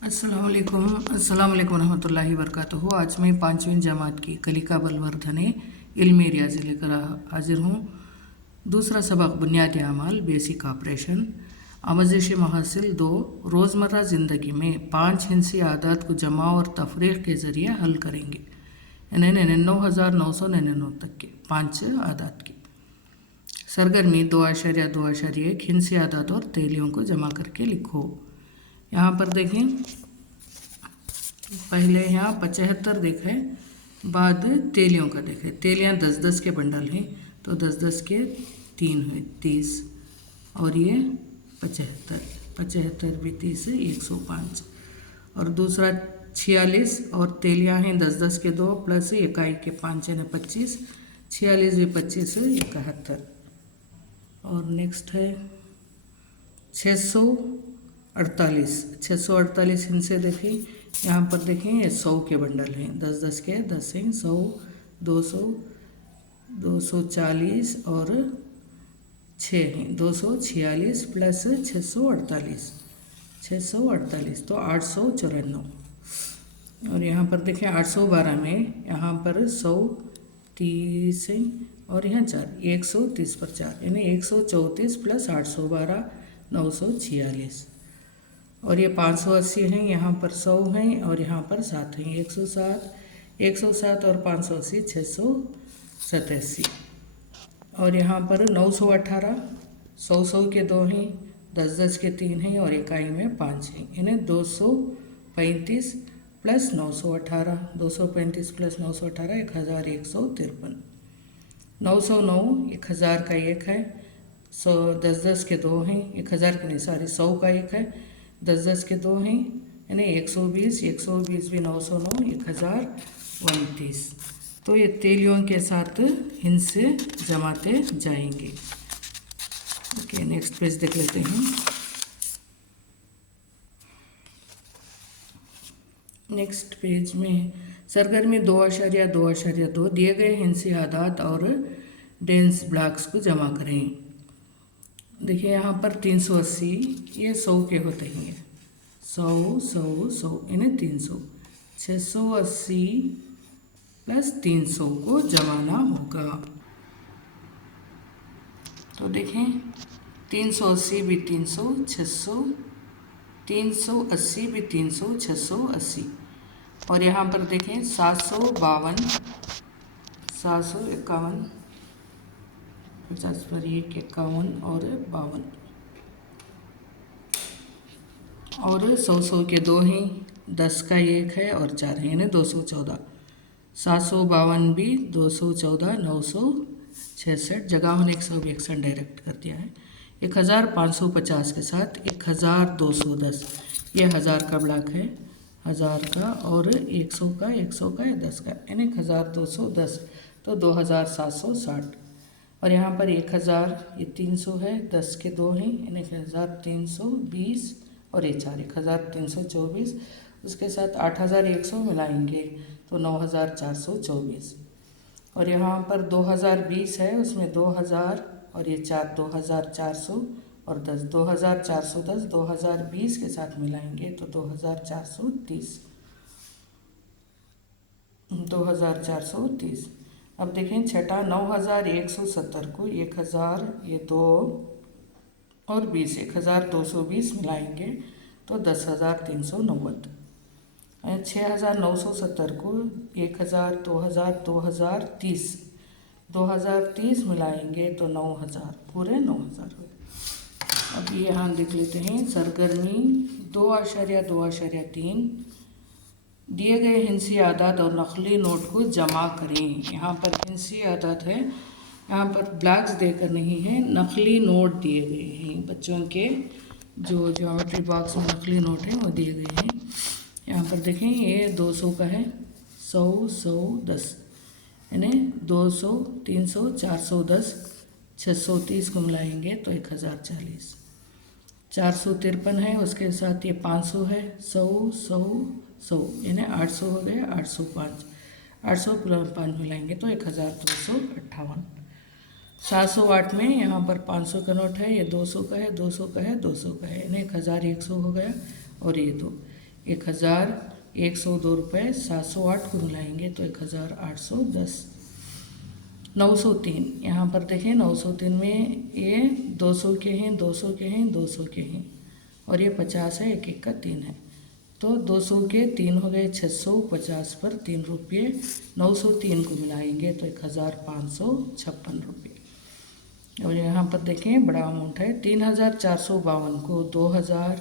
अस्सलाम वालेकुम रहमतुल्लाहि वबरकातुहू। आज मैं 5वीं जमात की कलिका बलवर्धने इल्म रियाज़ी लेकर हाजिर हूँ। दूसरा सबक बुनियादी अमाल बेसिक ऑपरेशन। आमोज़िश महासिल 2 रोज़मर्रा ज़िंदगी में 5 हिंसी आदात को जमा और तफरीक़ के ज़रिए हल करेंगे। यानी 99,999 तक के 5 आदात की सरगर्मी 2.2.1 हिंसी आदात और तेलियों को जमा करके लिखो। यहाँ पर देखें, पहले यहाँ 75 देखें, बाद तेलियों का देखें। तेलियाँ 10-10 के बंडल हैं, तो 10-10 के 3 हुए 30, और ये 75 भी 30 है 105। और दूसरा 46 और तेलियाँ हैं 10-10 के 2 प्लस इकाई के 5 यानी 25, 46 भी 25 है 71। और नेक्स्ट है 648 इनसे देखें। यहाँ पर देखें ये 100 के बंडल हैं, 10-10 के 10 हैं, 100 200 240 और 6 हैं 246 प्लस 648 तो 894। और यहाँ पर देखें 812 में यहाँ पर 130 है और यहाँ 4 130 पर 4 यानी 134 प्लस 812 946। और ये 580 हैं, यहाँ पर 100 हैं और यहाँ पर 7 हैं 107 और 580 687। और यहाँ पर 918 100 के 2 हैं, 10-10 के 3 हैं और इकाई में 5 हैं यानी 235 प्लस 918 235 प्लस 918 1153। 909 1000 का 1 है, 100 10-10 के 2 हैं, 1000 के नहीं 100 का 1 है, 10-10 के 2 हैं यानी 120 भी 909 1029। तो ये तेलियों के साथ हिंसे जमाते जाएंगे। ओके, नेक्स्ट पेज देख लेते हैं। नेक्स्ट पेज में सरगर्मी 2.2.2 दिए गए हिंसी आदात और डेंस ब्लॉक्स को जमा करें। देखिए यहाँ पर 380 ये 100 के होते हैं, 100 यानी 300, 680 प्लस 300 को जमाना होगा। तो देखें 380 भी 300 600, 380 भी 300 680। और यहाँ पर देखें 752 751 50 पर 1 51 और 52 और 100 के 2 हैं, 10 का 1 है और 4 है यानी 214। 752 भी 214 966 जगह होने 161 डायरेक्ट कर दिया है। 1550 के साथ 1210 ये 1000 का ब्लॉक है, 1000 का और 100 का या 10 का यानी 1210 तो 2760। और यहाँ पर 1000 ये 300 है, 10 के 2 हैं यानी 1320 और ये 4 1324। उसके साथ 8100 मिलाएंगे तो 9424। और यहाँ पर 2020 है, उसमें 2000 और ये 4 2400 और 10 2410 2020 के साथ मिलाएंगे तो 2430। अब देखें छठा 9170 को 1000 ये 2 और 20 1220 मिलाएंगे तो 10,390। 6970 को 1000 2000 2030 मिलाएंगे तो 9000 पूरे 9000 हुए। अब ये यहाँ देख लेते हैं सरगर्मी 2.2.3 दिए गए हिंसी आदात और नकली नोट को जमा करें। यहाँ पर हिंसी आदात है, यहाँ पर ब्लॉक्स देकर नहीं है, नकली नोट दिए गए हैं। बच्चों के जो ज्योमेट्री बॉक्स में नकली नोट हैं वो दिए गए हैं। यहाँ पर देखें ये 200 का है, 100 यानी 200 300 410 630 को मिलाएंगे तो 1040। 453 है, उसके साथ ये 500 है, 100 यानी 800 हो गए 805 805 मिलाएंगे तो 1258। 708 में यहाँ पर 500 का नोट है, ये 200 का है 200 का है 200 का है यानी 1100 हो गया और ये 2 1,102 रुपये 708 को मिलाएंगे तो 1,810। 903 यहाँ पर देखें 903 में ये 200 के हैं, 200 के हैं, 200 के हैं और ये 50 है, एक एक का 3 है तो 200 के 3 हो गए 650 पर 3 रुपये 903 को मिलाएंगे तो 1,556 रुपये। और यहाँ पर देखें बड़ा अमाउंट है 3,452 को 2,000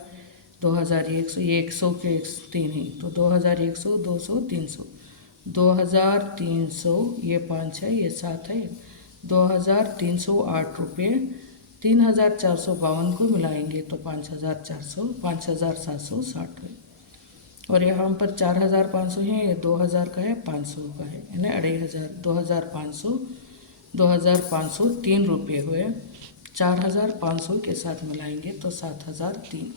2,100 ये 100 के 3 ही तो 2,100 200 300 2,300 ये 5 है ये 7 है 2,308 रुपये 3,452 को मिलाएंगे तो 5,760 है। और यहाँ पर 4,500 है ये 2,000 का है 500 का है यानी 2,500 2,503 रुपये हुए 4,500 के साथ मिलाएंगे तो 7,003।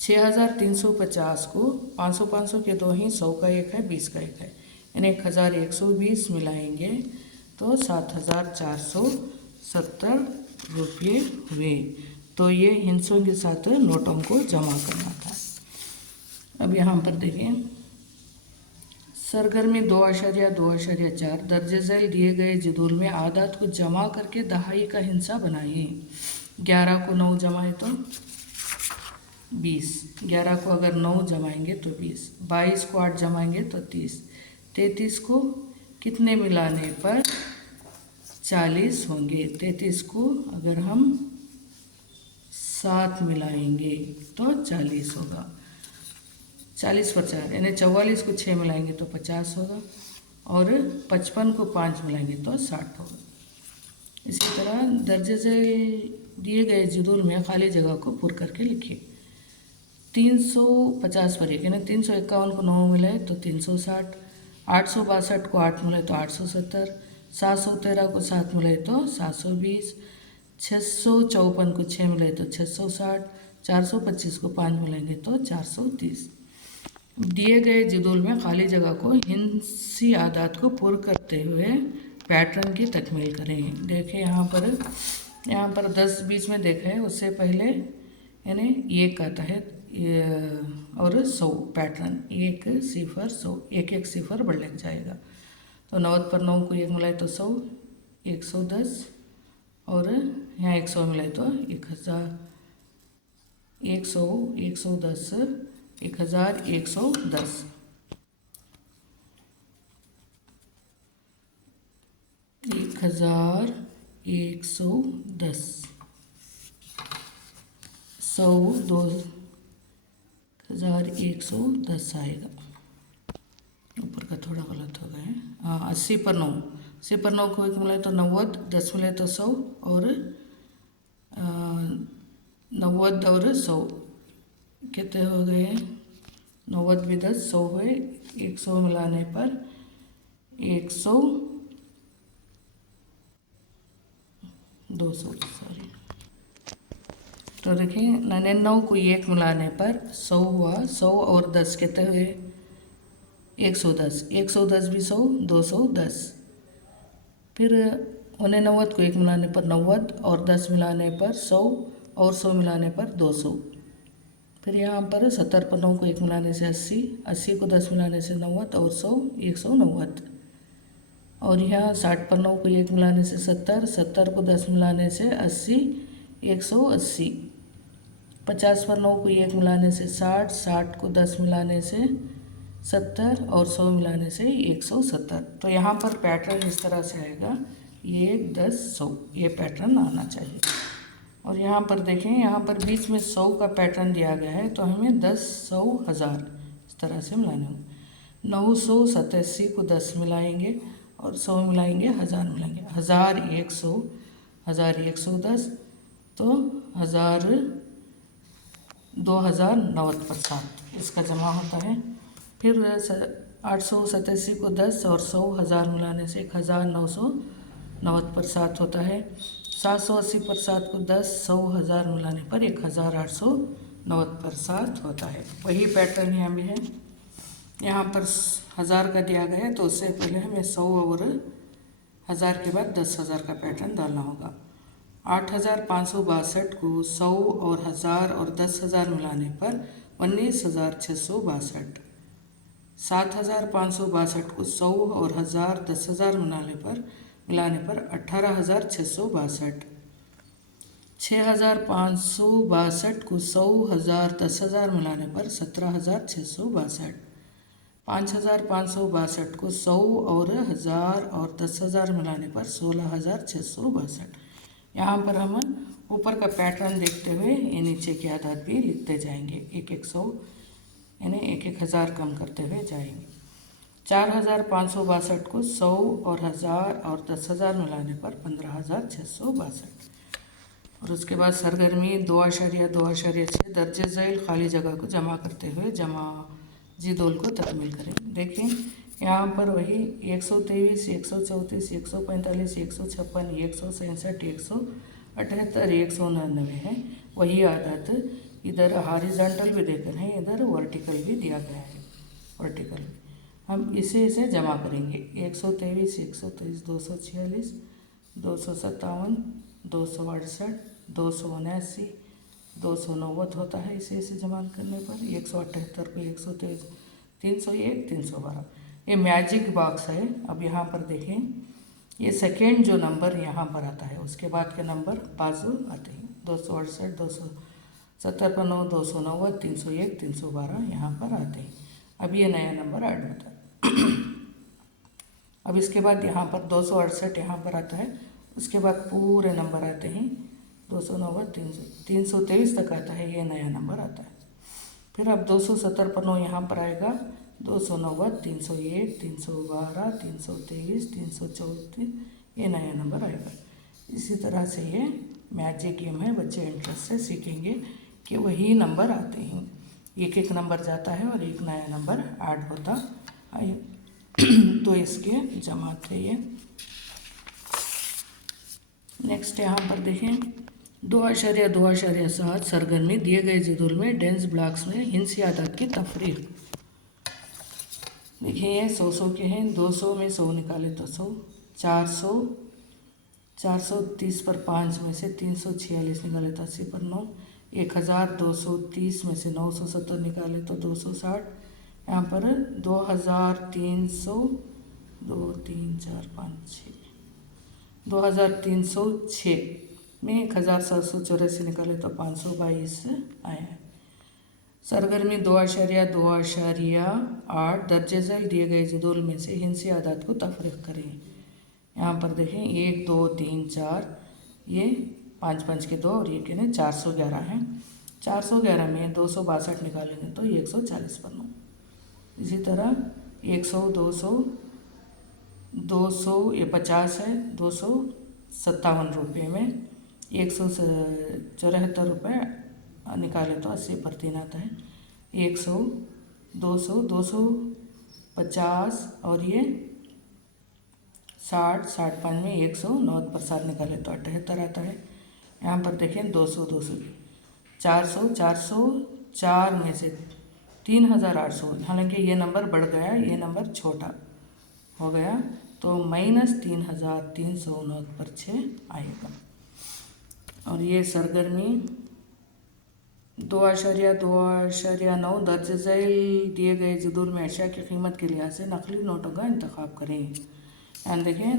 6,350 को 500 500 के दो ही 100 का एक है 20 का एक है यानी 1,120 मिलाएंगे तो 7,470 रुपये हुए। तो ये हिंसों के साथ नोटों को जमा करना था। अब यहाँ पर देखें सरगर्मी 2.2.4 दर्जे झैल दिए गए जदूल में आदात को जमा करके दहाई का हिंसा बनाइए। 11 को 9 जमाए तो 20, 11 को अगर 9 जमाएंगे तो 20, 22 को 8 जमाएंगे तो 30, 33 को कितने मिलाने पर 40 होंगे। 33 को अगर हम 7 मिलाएंगे तो 40 होगा। 40 पर 4 यानी 44 को 6 मिलाएंगे तो 50 होगा और 55 को 5 मिलाएंगे तो 60 होगा। इसी तरह दर्जे से दिए गए जदूल में खाली जगह को पुर करके लिखिए। 350 पर 1 यानी 351 को 9 मिलाए तो 360, 862 को 8 मिलाए तो 870, 713 को 7 मिलाए तो 720, 654 को 6 मिलाए तो 660, 425 को 5 मिलाएंगे तो 430। दिए गए जदूल में खाली जगह को हिंसी आदात को पूर्ण करते हुए पैटर्न की तकमील करें। देखें यहाँ पर 10 बीच में देखा है उससे पहले यानी 1 आता है और 100 पैटर्न 1 0 100 1 1 0 बढ़ लग जाएगा तो 90 पर 9 को 1 मिलाए तो 100 110 और यहाँ 100 मिलाए तो 1,000 100 110 1,110। 1,110 100 2,110 आएगा। ऊपर का थोड़ा गलत हो गया है। हाँ 80 पर 9 को 1 मिलाए तो 90, 10 मिलाए तो 100 और 90 और 100 कितने हो गए 90 भी 10 100 हुए 100 मिलाने पर 100 200 सॉरी। तो देखिए 99 को 1 मिलाने पर 100 हुआ 100 और 10 कितने हुए 110, 110 भी 100 210। फिर 99 को 1 मिलाने पर 90 और 10 मिलाने पर 100 और 100 मिलाने पर 200। फिर यहाँ पर 70 पर 9 को 1 मिलाने से 80, 80 को 10 मिलाने से 90 और 100 190। और यहाँ 60 पर 9 को 1 मिलाने से 70, 70 को 10 मिलाने से 80 180। 50 पर 9 को 1 मिलाने से 60, 60 को 10 मिलाने से 70 और 100 मिलाने से 170। तो यहाँ पर पैटर्न इस तरह से आएगा 1 10 100 ये पैटर्न आना चाहिए। और यहाँ पर देखें यहाँ पर बीच में 100 का पैटर्न दिया गया है तो हमें 10 100 1000 इस तरह से मिलाने होंगे। 987 को 10 मिलाएंगे और 100 मिलाएंगे 1000 मिलाएंगे 1100 1110 तो 2090 पर 7 इसका जमा होता है। फिर 887 को 10 और 100 1000 मिलाने से 1990 पर 7 होता है। 780 पर 7 को 10 100 1000 मिलाने पर 1890 पर 7 होता है। वही पैटर्न यहाँ भी है। यहाँ पर 1000 का दिया गया है तो उससे पहले हमें 100 और 1000 के बाद 10,000 का पैटर्न डालना होगा। 8562 को 100 और 1000 और 10,000 मिलाने पर 19,662। 7,562 को 100 और 1000 10,000 मिलाने पर 18,662। 6,562 को 100 1000 10,000 मिलाने पर 17,662। 5,562 को 100 और 1000 और 10,000 मिलाने पर 16,662। यहाँ पर हम ऊपर का पैटर्न देखते हुए ये नीचे के आधार भी लिखते जाएंगे। एक एक 100 यानी एक एक हज़ार कम करते हुए जाएंगे। 4,562 को 100 और 1000 और 10,000 मिलाने पर 15,662। और उसके बाद सरगर्मी 2.2.6 दर्ज झैल खाली जगह को जमा करते हुए जमा जी-दोल को तकमील करें। देखिए यहाँ पर वही 123, 134, 145, 156, 167, 178, 199 है। वही आदत इधर हॉरिजॉन्टल भी देकर है, इधर वर्टिकल भी दिया गया है। वर्टिकल हम इसे जमा करेंगे। 123, 123, 246, 257, 268, 279, 290 होता है। इसे जमा करने पर 178 को 123, 301, 312। ये मैजिक बॉक्स है। अब यहाँ पर देखें, ये सेकेंड जो नंबर यहाँ पर आता है उसके बाद के नंबर बाजू आते हैं। 268, 257, 290, 301, 312 यहाँ पर आते हैं। अब ये नया नंबर ऐड होता है। अब इसके बाद यहाँ पर 268 यहाँ पर आता है। उसके बाद पूरे नंबर आते हैं 290, 323 तक आता है। ये नया नंबर आता है। फिर अब 257 यहाँ पर आएगा। 290, 301, 312, 323, 334 ये नया नंबर आएगा। इसी तरह से ये मैजिक गेम है। बच्चे इंटरेस्ट से सीखेंगे कि वही नंबर आते हैं। एक एक नंबर जाता है और एक नया नंबर ऐड होता है। तो इसके जमात है ये। नेक्स्ट यहाँ पर देखें 2.2.7 सरगर्मी दिए गए जदूल में डेंस ब्लॉक्स में हिंस आदात की तफरीक। देखिए ये 100 के हैं। 200 में 100 निकाले तो 100। 400, 430 पर 5 में से 346 निकाले तो 80 पर 9। 1,230 में से 970 निकाले तो 260। यहाँ पर 2,300, 2 3 4 5 6, 2,306 में 1,784 निकाले तो 522 आया है। सरगर्मी 2.2.8 दर्जे झैल दिए गए जदूल में से हिंसी आदात को तफरीक करें। यहाँ पर देखें 1 2 3 4 ये 5 5 के 2 और ये कहने 411 है। 411 में 262 निकालेंगे तो 140 पर 9। इसी तरह 100, 200, 200 ये 50 है। 257 रुपये में 174 रुपये निकाले तो 80 पर 3 आता है। 100, 200, 250 और ये 60, 65 में 109 पर 7 निकाले तो 78 आता है। यहाँ पर देखें 200, 200, 400, 404 में से 3,800, हालांकि ये नंबर बढ़ गया, ये नंबर छोटा हो गया तो -3,309 पर 6 आएगा। और ये सरगर्मी 2.2.9 दर्ज झैल दिए गए जदूल में अशिया की कीमत के लिहाज से नकली नोटों का इंतखाब करें। यहाँ देखें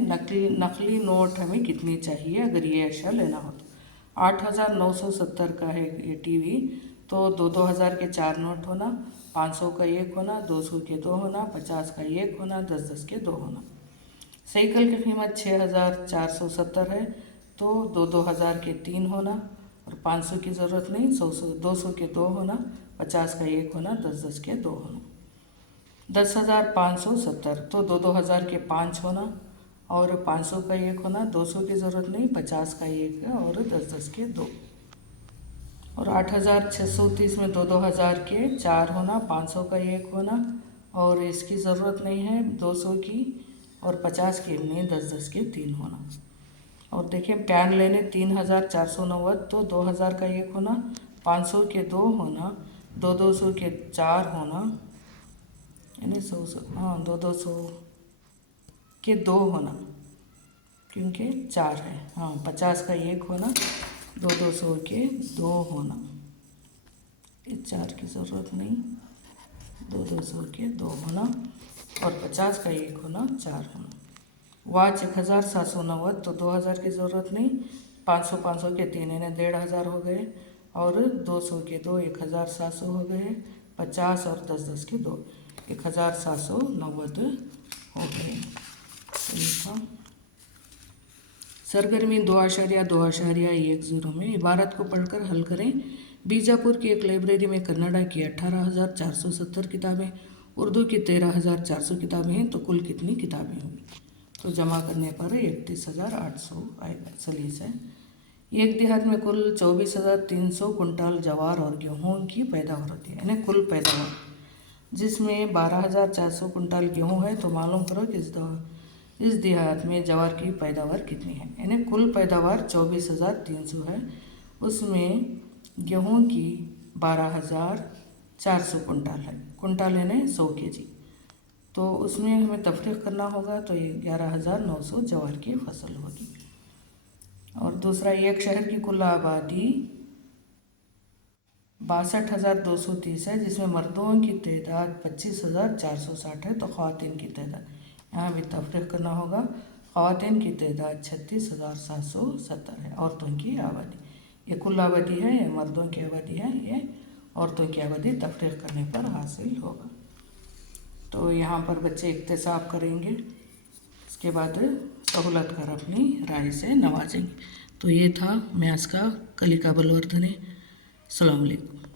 नकली नोट हमें कितनी चाहिए अगर ये अशिया लेना हो तो। 8,970 का है ये टीवी तो 2,000 के 4 नोट होना, 500 का 1 होना, 200 के 2 होना, 50 का 1 होना, 10 के 2 होना। साइकिल की कीमत 6,470 है तो 2,000 के 3 होना और 500 की ज़रूरत नहीं, 200 के 2 होना, 50 का 1 होना, 10 के 2 होना। 10,570 तो 2,000 के 5 होना और 500 का 1 होना, 200 की ज़रूरत नहीं, 50 का 1 है और 10 के 2। और 8,630 में 2,000 के 4 होना, 500 का 1 होना और इसकी ज़रूरत नहीं है 200 की और 50 की नहीं, 10 के 3 होना। और देखिए पैन लेने 3,490 तो 2,000 का 1 होना, 500 के 2 होना, 200 के 4 होना, यानी 100 हाँ 200 के 2 होना क्योंकि 4 है। हाँ 50 का 1 होना, 200 के 2 होना। ये 4 की ज़रूरत नहीं, 2 के 2 होना और 50 का 1 होना 4 होना। वॉच 1790, तो 2000 की ज़रूरत नहीं, 500 के 3 यानी 1500 हो गए, और 200 के 2 1700 हो गए, 50 और 10 के 2 1790 हो गए। सरगर्मी 2.2.10 में इबारत को पढ़कर हल करें। बीजापुर की एक लाइब्रेरी में कन्नड़ा की 18,470 किताबें, उर्दू की 13,400 किताबें हैं, तो कुल कितनी किताबें होंगी? तो जमा करने पर 31,800 आएगा। सलीस है। एक देहात में कुल 24,300 कुंटाल ज्वार और गेहूँ की पैदावार होती है, यानी कुल पैदावार, जिसमें 12,400 कुंटाल गेहूँ है, तो मालूम करो कि इस देहात में ज्वार की पैदावार कितनी है। यानी कुल पैदावार 24,300 है, उसमें गेहूँ की 12,400 कुंटाल है। कुंटाल यानी 100 kg, तो उसमें हमें तफरीक करना होगा, तो ये 11,900 ज्वार की फसल होगी। और दूसरा, एक शहर की कुल आबादी 62,230 है, जिसमें मर्दों की तादाद 25,460 है, तो ख़वातीन की तादाद यहाँ भी तफरीक करना होगा। ख़वातीन की तादाद 36,770 है। औरतों की आबादी, ये कुल आबादी है, ये मर्दों की आबादी है, ये औरतों की आबादी तफरीक करने पर हासिल होगा। तो यहाँ पर बच्चे इक्तिसाब करेंगे, इसके बाद सहूलत कर अपनी राय से नवाजेंगे। तो ये था मैथ्स का कलिका बलवर्धने। अस्सलाम वालेकुम।